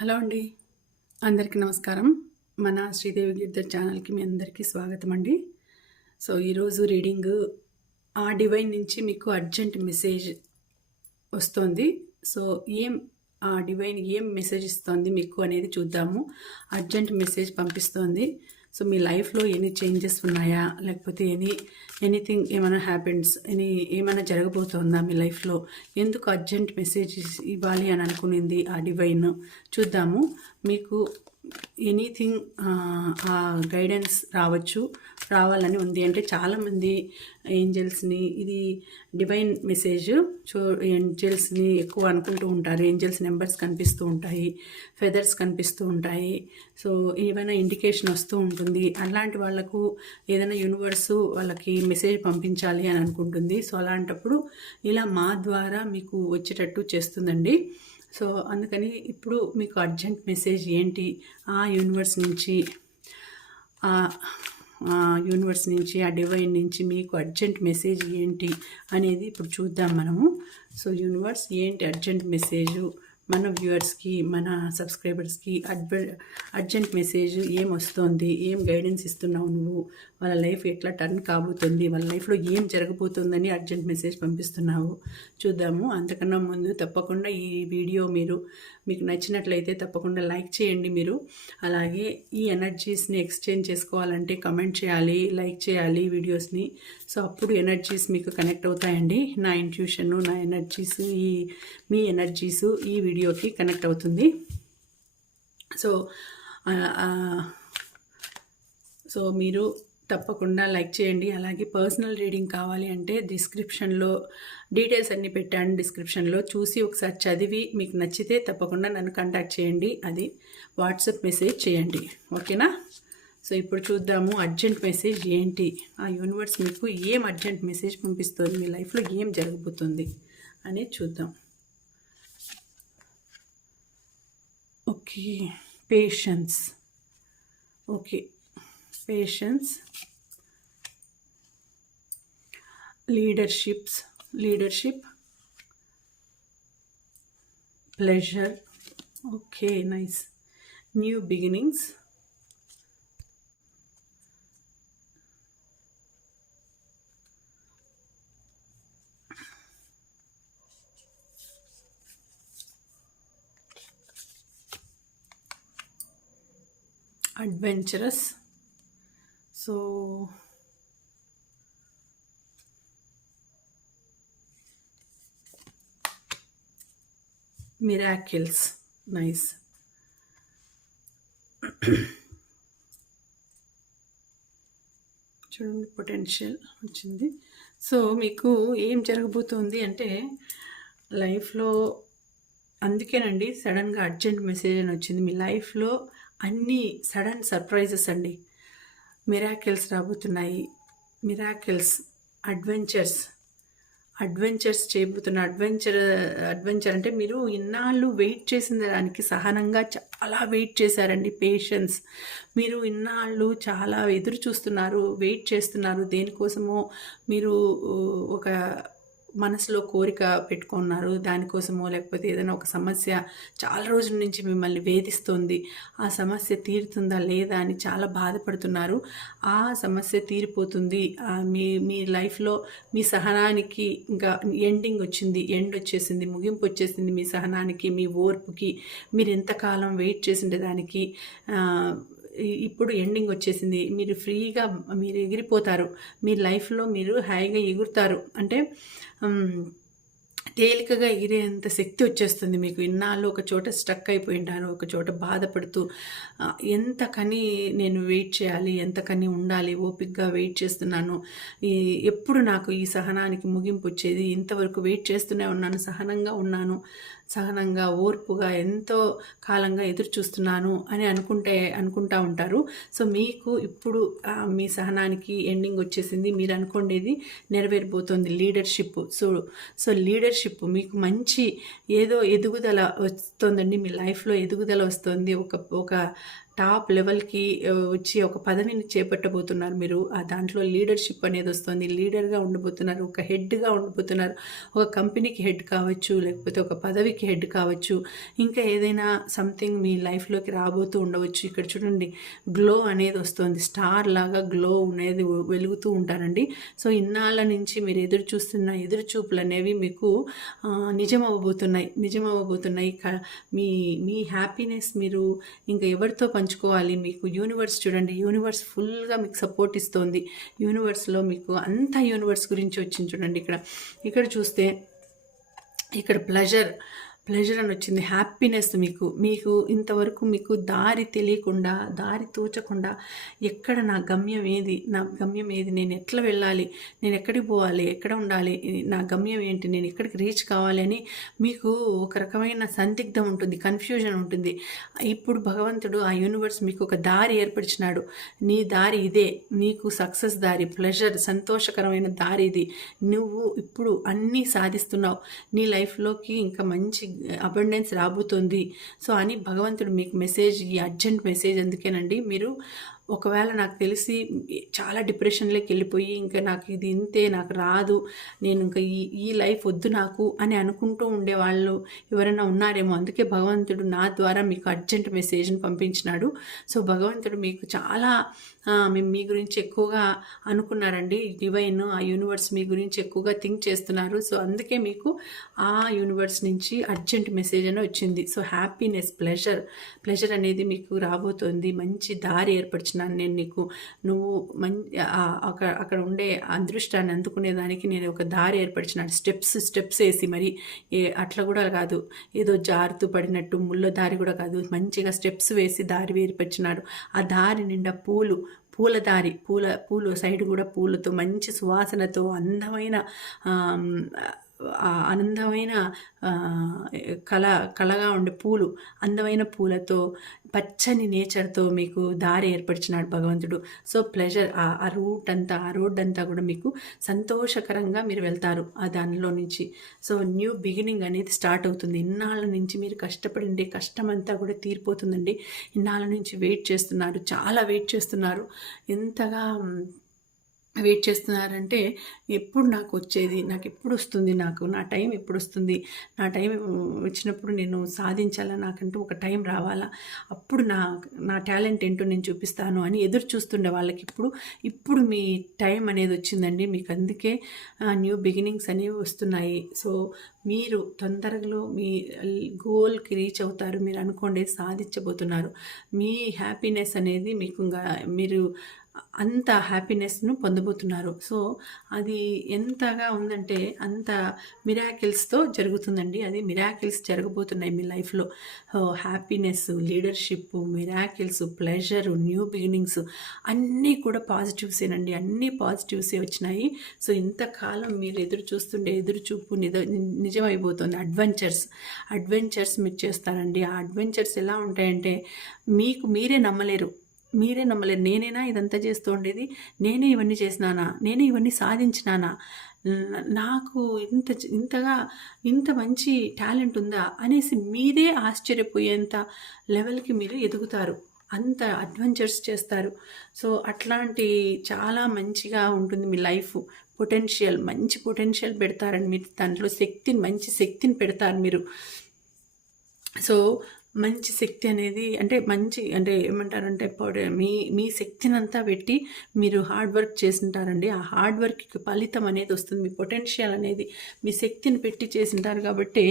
Hello అండి. అందరికీ నమస్కారం. మన శ్రీదేవి గిరిధర్ ఛానల్కి మీ అందరికీ స్వాగతం అండి. సో ఈరోజు రీడింగ్ ఆ డివైన్ నుంచి మీకు అర్జెంట్ మెసేజ్ వస్తుంది. సో ఏం ఆ డివైన్ ఏం మెసేజ్ ఇస్తుంది మీకు అనేది చూద్దాము. అర్జెంట్ మెసేజ్ పంపిస్తోంది. సో మీ లైఫ్లో ఎనీ చేంజెస్ ఉన్నాయా? లేకపోతే ఎనీ ఎనీథింగ్ ఏమైనా హ్యాపెన్స్ ఎనీ ఏమైనా జరగబోతుందా మీ లైఫ్లో? ఎందుకు అర్జెంట్ మెసేజ్ ఇవ్వాలి అని అనుకునింది ఆ డివైన్? చూద్దాము. మీకు ఎనీథింగ్ ఆ గైడెన్స్ రావచ్చు రావాలని ఉంది. అంటే చాలామంది ఏంజల్స్ని ఇది డివైన్ మెసేజ్ చూ ఏంజల్స్ని ఎక్కువ అనుకుంటూ ఉంటారు. ఏంజల్స్ నెంబర్స్ కనిపిస్తూ ఉంటాయి ఫెదర్స్ కనిపిస్తూ ఉంటాయి. సో ఏమైనా ఇండికేషన్ వస్తూ ఉంటుంది. అలాంటి వాళ్ళకు ఏదైనా యూనివర్స్ వాళ్ళకి మెసేజ్ పంపించాలి అని అనుకుంటుంది. సో అలాంటప్పుడు ఇలా మా ద్వారా మీకు వచ్చేటట్టు చేస్తుందండి. సో అందుకని ఇప్పుడు మీకు అర్జెంట్ మెసేజ్ ఏంటి? ఆ యూనివర్స్ నుంచి ఆ యూనివర్స్ నుంచి ఆ డివైన్ నుంచి మీకు అర్జెంట్ మెసేజ్ ఏంటి అనేది ఇప్పుడు చూద్దాం మనము. సో యూనివర్స్ ఏంటి అర్జెంట్ మెసేజ్? మన వ్యూవర్స్కి మన సబ్స్క్రైబర్స్కి అడ్వ అర్జెంట్ మెసేజ్ ఏం వస్తుంది ఏం గైడెన్స్ ఇస్తున్నావు నువ్వు వాళ్ళ లైఫ్ ఎట్లా టర్న్ కాబోతుంది వాళ్ళ లైఫ్లో ఏం జరగబోతుందని అర్జెంట్ మెసేజ్ పంపిస్తున్నావు. చూద్దాము. అంతకన్నా ముందు తప్పకుండా ఈ వీడియో మీరు మీకు నచ్చినట్లయితే తప్పకుండా లైక్ చేయండి మీరు. అలాగే ఈ ఎనర్జీస్ని ఎక్స్చేంజ్ చేసుకోవాలంటే కమెంట్ చేయాలి లైక్ చేయాలి వీడియోస్ని. సో అప్పుడు ఎనర్జీస్ మీకు కనెక్ట్ అవుతాయండి. నా ఇంట్యూషన్ నా ఎనర్జీస్ ఈ మీ ఎనర్జీస్ ఈ వీడియో వీడియోకి కనెక్ట్ అవుతుంది. సో సో మీరు తప్పకుండా లైక్ చేయండి. అలాగే పర్సనల్ రీడింగ్ కావాలి అంటే డిస్క్రిప్షన్లో డీటెయిల్స్ అన్నీ పెట్టాను డిస్క్రిప్షన్లో. చూసి ఒకసారి చదివి మీకు నచ్చితే తప్పకుండా నన్ను కాంటాక్ట్ చేయండి. అది వాట్సాప్ మెసేజ్ చేయండి. ఓకేనా? సో ఇప్పుడు చూద్దాము అర్జెంట్ మెసేజ్ ఏంటి? ఆ యూనివర్స్ మీకు ఏం అర్జెంట్ మెసేజ్ పంపిస్తుంది? మీ లైఫ్లో ఏం జరగబోతుంది? అనేది చూద్దాం. okay patience. Okay patience. Leaderships leadership. Pleasure. Okay nice. New beginnings. Adventurous so miracles nice చూడండి పొటెన్షియల్ వచ్చింది. సో మీకు ఏం జరగబోతుంది అంటే లైఫ్లో అందుకేనండి సడన్గా అర్జెంట్ మెసేజ్ అని వచ్చింది. మీ లైఫ్లో అన్నీ సడన్ సర్ప్రైజెస్ అండి. మిరాకిల్స్ రాబోతున్నాయి. Miracles adventures. అడ్వెంచర్స్ చేయబోతున్న అడ్వెంచర్ అడ్వెంచర్ అంటే మీరు ఇన్నాళ్ళు వెయిట్ చేసిన దానికి సహనంగా చాలా వెయిట్ చేశారండి. పేషెన్స్. మీరు ఇన్నాళ్ళు చాలా ఎదురు చూస్తున్నారు వెయిట్ చేస్తున్నారు. దేనికోసమో మీరు ఒక మనసులో కోరిక పెట్టుకున్నారు. దానికోసమో లేకపోతే ఏదైనా ఒక సమస్య చాలా రోజుల నుంచి మిమ్మల్ని వేధిస్తుంది. ఆ సమస్య తీరుతుందా లేదా అని చాలా బాధపడుతున్నారు. ఆ సమస్య తీరిపోతుంది. మీ మీ లైఫ్లో మీ సహనానికి ఇంకా ఎండింగ్ వచ్చింది. ఎండ్ వచ్చేసింది. ముగింపు వచ్చేసింది మీ సహనానికి మీ ఓర్పుకి. మీరు ఎంతకాలం వెయిట్ చేసిండే దానికి? ఇప్పుడు ఎండింగ్ వచ్చేసింది. మీరు ఫ్రీగా మీరు ఎగిరిపోతారు. మీ లైఫ్లో మీరు హాయిగా ఎగురుతారు. అంటే తేలికగా ఎగిరేంత శక్తి వచ్చేస్తుంది మీకు. ఇన్నాళ్ళు ఒక చోట స్టక్ అయిపోయింటారు ఒక చోట బాధపడుతూ ఎంత కని నేను వెయిట్ చేయాలి ఎంత కని ఉండాలి ఓపిక్గా వెయిట్ చేస్తున్నాను. ఈ ఎప్పుడు నాకు ఈ సహనానికి ముగింపు వచ్చేది? ఇంతవరకు వెయిట్ చేస్తూనే ఉన్నాను సహనంగా ఉన్నాను సహనంగా ఓర్పుగా ఎంతో కాలంగా ఎదురు చూస్తున్నాను అని అనుకుంటే అనుకుంటా ఉంటారు. సో మీకు ఇప్పుడు మీ సహనానికి ఎండింగ్ వచ్చేసింది. మీరు అనుకోండేది నెరవేరిపోతుంది లీడర్షిప్ సో సో లీడర్షిప్ మీకు మంచి ఏదో ఎదుగుదల వస్తుందండి. మీ లైఫ్లో ఎదుగుదల వస్తుంది. ఒక ఒక టాప్ లెవెల్కి వచ్చి ఒక పదవిని చేపట్టబోతున్నారు మీరు. ఆ దాంట్లో లీడర్షిప్ అనేది వస్తుంది. లీడర్గా ఉండబోతున్నారు ఒక హెడ్గా ఉండబోతున్నారు. ఒక కంపెనీకి హెడ్ కావచ్చు లేకపోతే ఒక పదవికి హెడ్ కావచ్చు. ఇంకా ఏదైనా సంథింగ్ మీ లైఫ్లోకి రాబోతూ ఉండవచ్చు. ఇక్కడ చూడండి గ్లో అనేది వస్తుంది. స్టార్ లాగా గ్లో అనేది వెలుగుతూ ఉంటారండి. సో ఇన్నాళ్ళ నుంచి మీరు ఎదురు చూస్తున్న ఎదురు చూపులు అనేవి మీకు నిజం అవ్వబోతున్నాయి నిజం అవ్వబోతున్నాయి క- మీ మీ హ్యాపీనెస్ మీరు ఇంకా ఎవరితో పంచుకోవాలి. మీకు యూనివర్స్ చూడండి. యూనివర్స్ ఫుల్గా మీకు సపోర్ట్ ఇస్తుంది. యూనివర్స్లో మీకు అంత యూనివర్స్ గురించి వచ్చింది చూడండి ఇక్కడ. ఇక్కడ చూస్తే ఇక్కడ ప్లెజర్ ప్లెజర్ అని వచ్చింది. హ్యాపీనెస్ మీకు. మీకు ఇంతవరకు మీకు దారి తెలియకుండా దారి తోచకుండా ఎక్కడ నా గమ్యం ఏది? నా గమ్యం ఏది? నేను ఎట్లా వెళ్ళాలి? నేను ఎక్కడికి పోవాలి? ఎక్కడ ఉండాలి? నా గమ్యం ఏంటి? నేను ఎక్కడికి రీచ్ కావాలి అని మీకు ఒక రకమైన సందిగ్ధం ఉంటుంది కన్ఫ్యూజన్ ఉంటుంది. ఇప్పుడు భగవంతుడు ఆ యూనివర్స్ మీకు ఒక దారి ఏర్పరిచినాడు. నీ దారి ఇదే. నీకు సక్సెస్ దారి ప్లెజర్ సంతోషకరమైన దారి ఇది. నువ్వు ఇప్పుడు అన్నీ సాధిస్తున్నావు. నీ లైఫ్లోకి ఇంకా మంచి అబండెన్స్ రాబోతుంది. సో అని భగవంతుడు మీకు మెసేజ్ ఈ అర్జెంట్ మెసేజ్ అందుకేనండి మీరు ఒకవేళ నాకు తెలిసి చాలా డిప్రెషన్లోకి వెళ్ళిపోయి ఇంకా నాకు ఇది ఇంతే నాకు రాదు నేను ఇంకా ఈ ఈ లైఫ్ వద్దు నాకు అని అనుకుంటూ ఉండే వాళ్ళు ఎవరైనా ఉన్నారేమో అందుకే భగవంతుడు నా ద్వారా మీకు అర్జెంట్ మెసేజ్ని పంపించినాడు. సో భగవంతుడు మీకు చాలా మేము మీ- గురించి ఎక్కువగా అనుకున్నారండి. డివైన్ ఆ యూనివర్స్ మీ గురించి ఎక్కువగా థింక్ చేస్తున్నారు. సో అందుకే మీకు ఆ యూనివర్స్ నుంచి అర్జెంట్ మెసేజ్ అని వచ్చింది. సో హ్యాపీనెస్ ప్లెజర్ ప్లెజర్ అనేది మీకు రాబోతోంది. మంచి దారి ఏర్పరిచినాను నేను నీకు. నువ్వు మం అక్కడ అక్కడ ఉండే అదృష్టాన్ని అందుకునేదానికి నేను ఒక దారి ఏర్పరిచిన స్టెప్స్ స్టెప్స్ వేసి మరి ఏ అట్లా కూడా కాదు. ఏదో జారుతూ పడినట్టు ముళ్ళ దారి కూడా కాదు. మంచిగా స్టెప్స్ వేసి దారి ఏర్పరిచినాడు. ఆ దారి నిండా పూలు పూల దారి పూల పూలు సైడ్ కూడా పూలతో మంచి సువాసనతో అందమైన ఆమ్, అందమైన కళ కళగా ఉండే పూలు అందమైన పూలతో పచ్చని నేచర్తో మీకు దారి ఏర్పరిచినాడు భగవంతుడు. సో ప్లెజర్ ఆ రూట్ అంతా ఆ రోడ్ అంతా కూడా మీకు సంతోషకరంగా మీరు వెళ్తారు ఆ దానిలో నుంచి. సో న్యూ బిగినింగ్ అనేది స్టార్ట్ అవుతుంది. ఇన్నాళ్ళ నుంచి మీరు కష్టపడిండే కష్టం అంతా కూడా తీరిపోతుందండి. ఇన్నాళ్ళ నుంచి వెయిట్ చేస్తున్నారు చాలా వెయిట్ చేస్తున్నారు. ఎంతగా వెయిట్ చేస్తున్నారంటే ఎప్పుడు నాకు వచ్చేది నాకు ఎప్పుడు వస్తుంది నాకు నా టైం ఎప్పుడు వస్తుంది నా టైం వచ్చినప్పుడు నేను సాధించాలా నాకంటూ ఒక టైం రావాలా అప్పుడు నా నా టాలెంట్ ఏంటో నేను చూపిస్తాను అని ఎదురు చూస్తుండే వాళ్ళకి ఇప్పుడు ఇప్పుడు మీ టైం అనేది వచ్చిందండి. మీకు అందుకే న్యూ బిగినింగ్స్ అనేవి వస్తున్నాయి. సో మీరు తొందరలో మీ గోల్కి రీచ్ అవుతారు మీరు అనుకోండి సాధించబోతున్నారు. మీ హ్యాపీనెస్ అనేది మీకు ఇంకా మీరు అంత హ్యాపీనెస్ను పొందబోతున్నారు. సో అది ఎంతగా ఉందంటే అంత మిరాకిల్స్తో జరుగుతుందండి. అది మిరాకిల్స్ జరగబోతున్నాయి మీ లైఫ్లో. Happiness leadership miracles pleasure new beginnings అన్నీ కూడా పాజిటివ్సేనండి. అన్నీ పాజిటివ్సే వచ్చినాయి. సో ఇంతకాలం మీరు ఎదురు చూస్తుండే ఎదురు చూపు నిజ నిజమైపోతుంది. అడ్వెంచర్స్ అడ్వెంచర్స్ మీరు చేస్తారండి. ఆ అడ్వెంచర్స్ ఎలా ఉంటాయంటే మీకు మీరే నమ్మలేరు. మీరే నమ్మలేరు నేనేనా ఇదంతా చేస్తూ ఉండేది? నేనే ఇవన్నీ చేసినానా? నేనే ఇవన్నీ సాధించినానా? నాకు ఇంత ఇంతగా ఇంత మంచి టాలెంట్ ఉందా? అనేసి మీరే ఆశ్చర్యపోయేంత లెవెల్కి మీరు ఎదుగుతారు. అంత అడ్వెంచర్స్ చేస్తారు. సో అట్లాంటి చాలా మంచిగా ఉంటుంది మీ లైఫ్. పొటెన్షియల్ మంచి పొటెన్షియల్ పెడతారండి మీరు. దాంట్లో శక్తిని మంచి శక్తిని పెడతారు మీరు. సో మంచి శక్తి అనేది అంటే మంచి అంటే ఏమంటారంటే మీ మీ శక్తిని అంతా పెట్టి మీరు హార్డ్ వర్క్ చేసింటారండి. ఆ హార్డ్ వర్క్కి ఫలితం అనేది వస్తుంది. మీ పొటెన్షియల్ అనేది మీ శక్తిని పెట్టి చేసింటారు కాబట్టి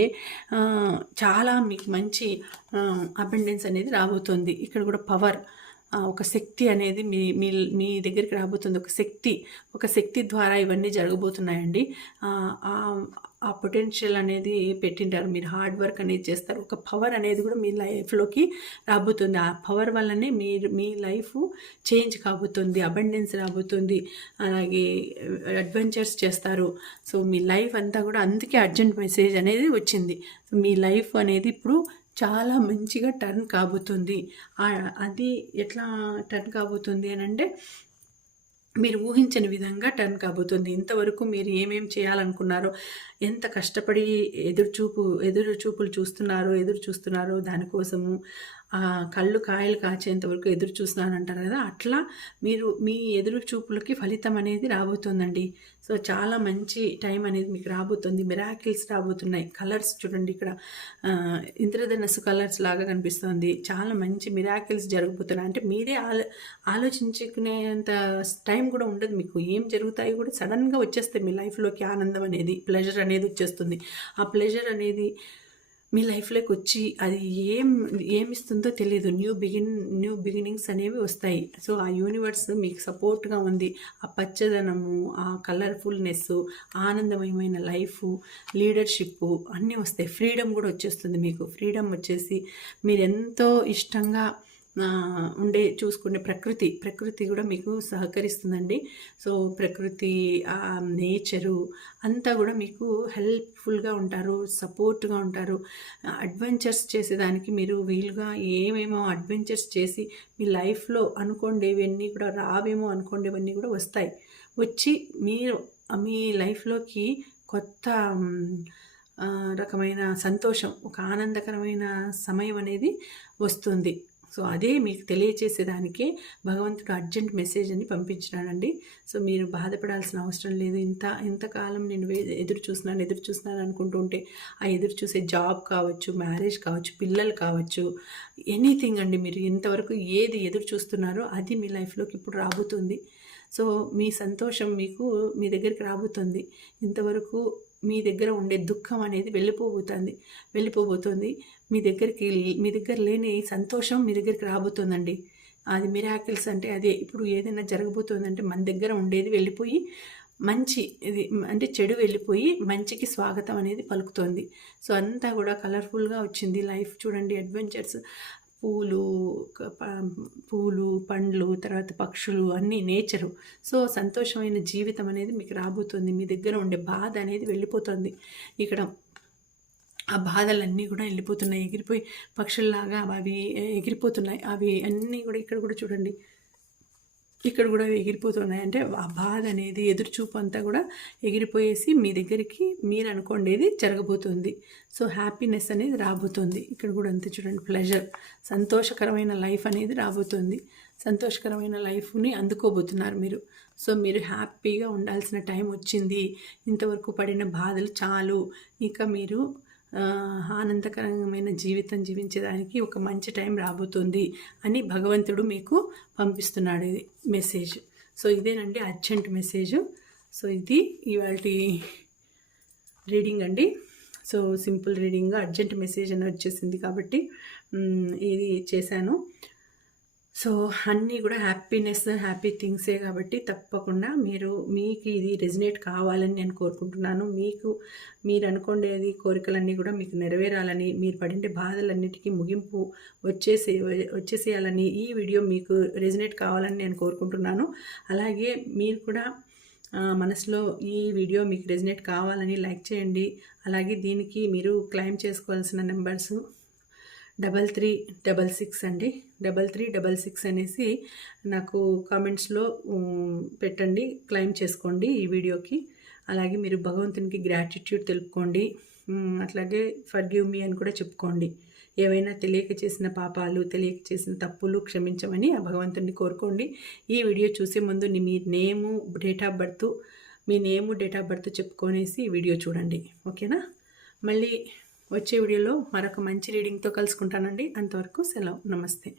చాలా మీకు మంచి అబెండెన్స్ అనేది రాబోతుంది. ఇక్కడ కూడా పవర్ ఒక శక్తి అనేది మీ మీ మీ దగ్గరికి రాబోతుంది. ఒక శక్తి ఒక శక్తి ద్వారా ఇవన్నీ జరగబోతున్నాయండి. ఆ, పొటెన్షియల్ అనేది పెట్టింటారు. మీరు హార్డ్ వర్క్ అనేది చేస్తారు. ఒక పవర్ అనేది కూడా మీ లైఫ్లోకి రాబోతుంది. ఆ పవర్ వల్లనే మీరు మీ లైఫ్ చేంజ్ కాబోతుంది. అబండెన్స్ రాబోతుంది. అలాగే అడ్వెంచర్స్ చేస్తారు. సో మీ లైఫ్ అంతా కూడా అందుకే అర్జెంట్ మెసేజ్ అనేది వచ్చింది. సో మీ లైఫ్ అనేది ఇప్పుడు చాలా మంచిగా టర్న్ కాబోతుంది. అది ఎట్లా టర్న్ కాబోతుంది అని అంటే మీరు ఊహించని విధంగా టర్న్ కాబోతుంది. ఇంతవరకు మీరు ఏమేం చేయాలనుకున్నారో ఎంత కష్టపడి ఎదురు చూపు ఎదురు చూపులు చూస్తున్నారో ఎదురు చూస్తున్నారో దానికోసము కళ్ళు కాయలు కాచేంత వరకు ఎదురు చూస్తున్నానంటారు కదా అట్లా మీరు మీ ఎదురు చూపులకి ఫలితం అనేది రాబోతుందండి. సో చాలా మంచి టైం అనేది మీకు రాబోతుంది. మిరాకిల్స్ రాబోతున్నాయి. కలర్స్ చూడండి ఇక్కడ. ఇంద్రధనస్సు కలర్స్ లాగా కనిపిస్తుంది. చాలా మంచి మిరాకిల్స్ జరగబోతున్నాయి. అంటే మీరే ఆలో ఆలోచించుకునేంత టైం కూడా ఉండదు మీకు. ఏం జరుగుతాయి కూడా సడన్గా వచ్చేస్తాయి మీ లైఫ్లోకి ఆనందం అనేది ప్లెజర్ అనేది వచ్చేస్తుంది. ఆ ప్లెజర్ అనేది మీ లైఫ్లోకి వచ్చి అది ఏం ఏమిస్తుందో తెలియదు న్యూ బిగిన్ న్యూ బిగినింగ్స్ అనేవి వస్తాయి. సో ఆ యూనివర్స్ మీకు సపోర్ట్గా ఉంది. ఆ పచ్చదనము ఆ కలర్ఫుల్నెస్ ఆనందమయమైన లైఫ్ లీడర్షిప్ అన్నీ వస్తాయి. ఫ్రీడమ్ కూడా వచ్చేస్తుంది మీకు. ఫ్రీడమ్ వచ్చేసి మీరు ఎంతో ఇష్టంగా ఉండే చూసుకునే ప్రకృతి ప్రకృతి కూడా మీకు సహకరిస్తుందండి. సో ప్రకృతి నేచరు అంతా కూడా మీకు హెల్ప్ఫుల్గా ఉంటారు సపోర్ట్గా ఉంటారు. అడ్వెంచర్స్ చేసేదానికి మీరు వీలుగా ఏమేమో అడ్వెంచర్స్ చేసి మీ లైఫ్లో అనుకోండేవన్నీ కూడా రావేమో అనుకోండేవన్నీ కూడా వస్తాయి. వచ్చి మీరు మీ లైఫ్లోకి కొత్త రకమైన సంతోషం ఒక ఆనందకరమైన సమయం అనేది వస్తుంది. సో అదే మీకు తెలియచేసేదానికి భగవంతుడు అర్జెంట్ మెసేజ్ అని పంపించినాడండి. సో మీరు బాధపడాల్సిన అవసరం లేదు. ఇంత ఇంతకాలం నేను ఎదురు చూస్తున్నాను ఎదురు చూస్తున్నాను అనుకుంటూ ఉంటే ఆ ఎదురు చూసే జాబ్ కావచ్చు మ్యారేజ్ కావచ్చు పిల్లలు కావచ్చు ఎనీథింగ్ అండి మీరు ఇంతవరకు ఏది ఎదురు చూస్తున్నారో అది మీ లైఫ్లోకి ఇప్పుడు రాబోతుంది. సో మీ సంతోషం మీకు మీ దగ్గరికి రాబోతుంది. ఇంతవరకు మీ దగ్గర ఉండే దుఃఖం అనేది వెళ్ళిపోబోతుంది వెళ్ళిపోబోతుంది. మీ దగ్గరికి మీ దగ్గర లేని సంతోషం మీ దగ్గరికి రాబోతుందండి. అది మిరాకిల్స్ అంటే అదే. ఇప్పుడు ఏదైనా జరగబోతుందంటే మన దగ్గర ఉండేది వెళ్ళిపోయి మంచి ఇది అంటే చెడు వెళ్ళిపోయి మంచికి స్వాగతం అనేది పలుకుతోంది. సో అంతా కూడా కలర్ఫుల్గా వచ్చింది లైఫ్. చూడండి అడ్వెంచర్స్ పూలు పూలు పండ్లు తర్వాత పక్షులు అన్నీ నేచరు. సో సంతోషమైన జీవితం అనేది మీకు రాబోతుంది. మీ దగ్గర ఉండే బాధ అనేది వెళ్ళిపోతుంది. ఇక్కడ ఆ బాధలన్నీ కూడా వెళ్ళిపోతున్నాయి. ఎగిరిపోయి పక్షుల్లాగా అవి ఎగిరిపోతున్నాయి. అవి అన్నీ కూడా ఇక్కడ కూడా చూడండి. ఇక్కడ కూడా ఎగిరిపోతున్నాయి. అంటే ఆ బాధ అనేది ఎదురుచూపు అంతా కూడా ఎగిరిపోయేసి మీ దగ్గరికి మీరు అనుకోండేది జరగబోతుంది. సో హ్యాపీనెస్ అనేది రాబోతుంది. ఇక్కడ కూడా అంతే చూడండి ప్లెజర్ సంతోషకరమైన లైఫ్ అనేది రాబోతుంది. సంతోషకరమైన లైఫ్ని అందుకోబోతున్నారు మీరు. సో మీరు హ్యాపీగా ఉండాల్సిన టైం వచ్చింది. ఇంతవరకు పడిన బాధలు చాలు. ఇక మీరు ఆనందకరమైన జీవితం జీవించడానికి ఒక మంచి టైం రాబోతుంది అని భగవంతుడు మీకు పంపిస్తున్నాడు ఇది మెసేజ్. సో ఇదేనండి అర్జెంట్ మెసేజ్. సో ఇది ఇవాళ రీడింగ్ అండి. So simple reading urgent message అని వచ్చేసింది కాబట్టి ఇది చేశాను. సో అన్నీ కూడా హ్యాపీనెస్ హ్యాపీ థింగ్సే కాబట్టి తప్పకుండా మీరు మీకు ఇది రెజినేట్ కావాలని నేను కోరుకుంటున్నాను. మీకు మీరు అనుకోండేది కోరికలన్నీ కూడా మీకు నెరవేరాలని మీరు పడిండే బాధలన్నిటికీ ముగింపు వచ్చేసే వచ్చేసేయాలని ఈ వీడియో మీకు రెజినేట్ కావాలని నేను కోరుకుంటున్నాను. అలాగే మీరు కూడా మనసులో ఈ వీడియో మీకు రెజినేట్ కావాలని లైక్ చేయండి. అలాగే దీనికి మీరు క్లైమ్ చేసుకోవాల్సిన numbers double three double six అండి. డబల్ త్రీ డబల్ సిక్స్ అనేసి నాకు కామెంట్స్లో పెట్టండి క్లైమ్ చేసుకోండి ఈ వీడియోకి. అలాగే మీరు భగవంతునికి గ్రాటిట్యూడ్ తెలుపుకోండి. అట్లాగే ఫర్గివ్ మీ అని కూడా చెప్పుకోండి. ఏవైనా తెలియక చేసిన పాపాలు తెలియక చేసిన తప్పులు క్షమించమని ఆ భగవంతుని కోరుకోండి. ఈ వీడియో చూసే ముందు మీ నేము డేట్ ఆఫ్ బర్త్ మీ నేము డేట్ ఆఫ్ బర్త్ చెప్పుకొనేసి ఈ వీడియో చూడండి. ఓకేనా? మళ్ళీ వచ్చే వీడియోలో మరొక మంచి రీడింగ్తో కలుసుకుంటానండి. అంతవరకు సెలవు. నమస్తే.